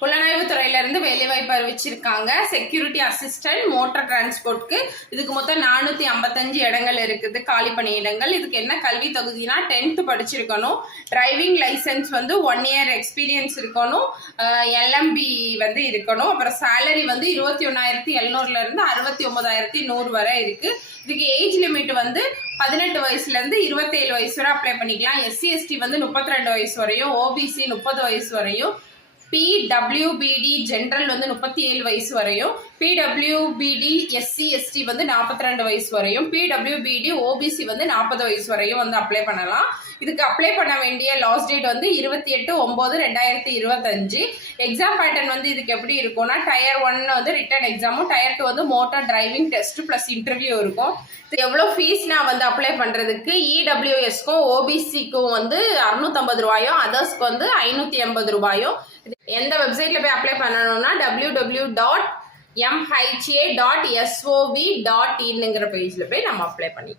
புலனாய்வு துறையில இருந்து வேலைவாய்ப்பு அறிவிச்சிருக்காங்க. செக்யூரிட்டி அசிஸ்டன்ட் மோட்டார் டிரான்ஸ்போர்ட்க்கு இதுக்கு மொத்தம் நானூத்தி ஐம்பத்தஞ்சு இடங்கள் இருக்குது காலி பணியிடங்கள் இதுக்கு என்ன கல்வி தகுதினா டென்த் படிச்சிருக்கணும். டிரைவிங் லைசென்ஸ் வந்து ஒன் இயர் எக்ஸ்பீரியன்ஸ் இருக்கணும். எல்எம்பி வந்து இருக்கணும். அப்புறம் சேலரி வந்து இருபத்தி ஒன்னாயிரத்தி எழுநூறுல இருந்து அறுபத்தி ஒன்பதாயிரத்தி நூறு வரை இருக்கு. இதுக்கு ஏஜ் லிமிட் வந்து பதினெட்டு வயசுல இருந்து இருபத்தேழு வயசு வரை அப்ளை பண்ணிக்கலாம். எஸ்சி எஸ்டி வந்து முப்பத்தி ரெண்டு வயசு வரையும் ஓபிசி முப்பது வயசு வரையும். பிடபிள்யூபிடி ஜென்ரல் வந்து முப்பத்தி ஏழு வயசு வரையும் பிடபிள்யூபிடி எஸ்சி எஸ்டி வந்து நாற்பத்தி ரெண்டு வயசு வரையும் பிடபிள்யூபிடி ஓபிசி வந்து நாற்பது வயசு வரையும் வந்து அப்ளை பண்ணலாம். இதுக்கு அப்ளை பண்ண வேண்டிய லாஸ்ட் டேட் வந்து இருபத்தி எட்டு ஒம்பது ரெண்டாயிரத்தி இருபத்தஞ்சு. எக்ஸாம் பேட்டர்ன் வந்து இதுக்கு எப்படி இருக்கும்னா டயர் ஒன் வந்து ரிட்டன் எக்ஸாமும் டயர் டூ வந்து motor driving test plus interview இருக்கும். இது எவ்வளோ ஃபீஸ் நான் வந்து அப்ளை பண்ணுறதுக்கு இடபிள்யூஎஸ்க்கும் ஓபிசிக்கும் வந்து அறுநூத்தம்பது ரூபாயும் அதர்ஸ்க்கு வந்து ஐநூற்றி எண்பது ரூபாயும் எந்த வெப்சைட்டில் போய் அப்ளை பண்ணணும்னா W W dot MHA dot GOV dot இன்னுங்கிற பேஜில் போய் நம்ம அப்ளை பண்ணிக்கலாம்.